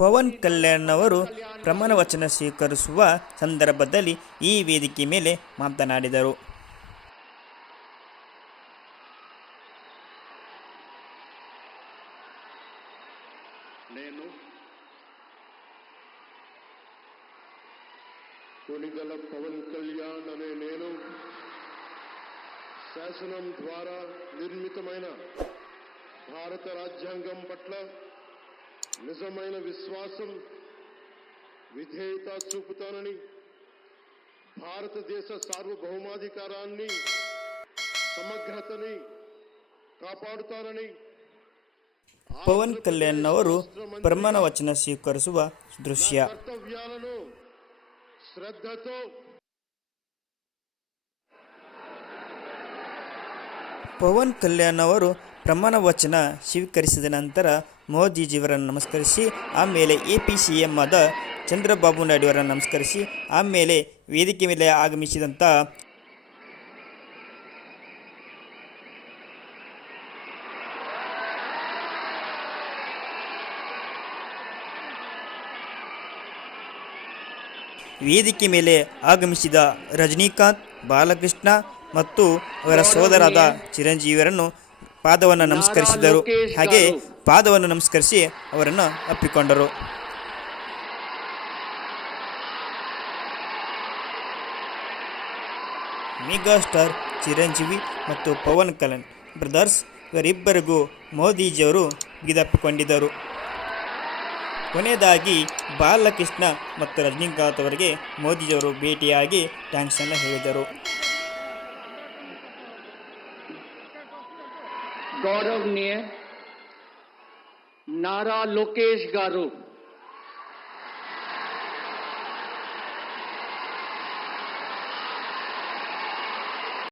ಪವನ್ ಕಲ್ಯಾಣ್ ಅವರು ಪ್ರಮಾಣ ವಚನ ಸ್ವೀಕರಿಸುವ ಸಂದರ್ಭದಲ್ಲಿ ಈ ವೇದಿಕೆ ಮೇಲೆ ಮಾತನಾಡಿದರು నేను కొనిగల పవన్ కళ్యాణ్ అనే నేను శాసనం ద్వారా నిర్మితమైన భారత రాజ్యాంగం పట్ల నిజమైన విశ్వాసం విధేయత చూపుతానని భారతదేశ సార్వభౌమాధికారాన్ని సమగ్రతని కాపాడుతానని ಪವನ್ ಕಲ್ಯಾಣ್ ಅವರು ಪ್ರಮಾಣ ವಚನ ಸ್ವೀಕರಿಸುವ ದೃಶ್ಯ కర్తవ్యాలను శ్రద్ధతో ಪವನ್ ಕಲ್ಯಾಣ್ ಅವರು ಪ್ರಮಾಣ ವಚನ ಸ್ವೀಕರಿಸಿದ ನಂತರ ಮೋದಿಜಿಯವರನ್ನು ನಮಸ್ಕರಿಸಿ, ಆಮೇಲೆ ಎ ಪಿ ಸಿ ಎಂ ಆದ ಚಂದ್ರಬಾಬು ನಾಯ್ಡು ಅವರನ್ನು ನಮಸ್ಕರಿಸಿ, ಆಮೇಲೆ ವೇದಿಕೆ ಮೇಲೆ ಆಗಮಿಸಿದಂಥ ವೇದಿಕೆ ಮೇಲೆ ಆಗಮಿಸಿದ ರಜನೀಕಾಂತ್, ಬಾಲಕೃಷ್ಣ ಮತ್ತು ಅವರ ಸೋದರಾದ ಚಿರಂಜೀವಿಯರನ್ನು ಪಾದವನ್ನು ನಮಸ್ಕರಿಸಿದರು. ಹಾಗೆ ಪಾದವನ್ನು ನಮಸ್ಕರಿಸಿ ಅವರನ್ನು ಅಪ್ಪಿಕೊಂಡರು. ಮೆಗಾ ಸ್ಟಾರ್ ಚಿರಂಜೀವಿ ಮತ್ತು ಪವನ್ ಕಲ್ಯಾಣ್ ಬ್ರದರ್ಸ್ ಇವರಿಬ್ಬರಿಗೂ ಮೋದಿಜಿಯವರು ಬಿಗಿದಪ್ಪಿಕೊಂಡಿದ್ದರು ಕೊನೆಯದಾಗಿ ಬಾಲಕೃಷ್ಣ ಮತ್ತು ರಜನಿಕಾಂತ್ ಅವರಿಗೆ ಮೋದಿಜಿಯವರು ಭೇಟಿಯಾಗಿ ಥ್ಯಾಂಕ್ಸನ್ನು ಹೇಳಿದರು. गौरवनीय नारा लोकेश गारू।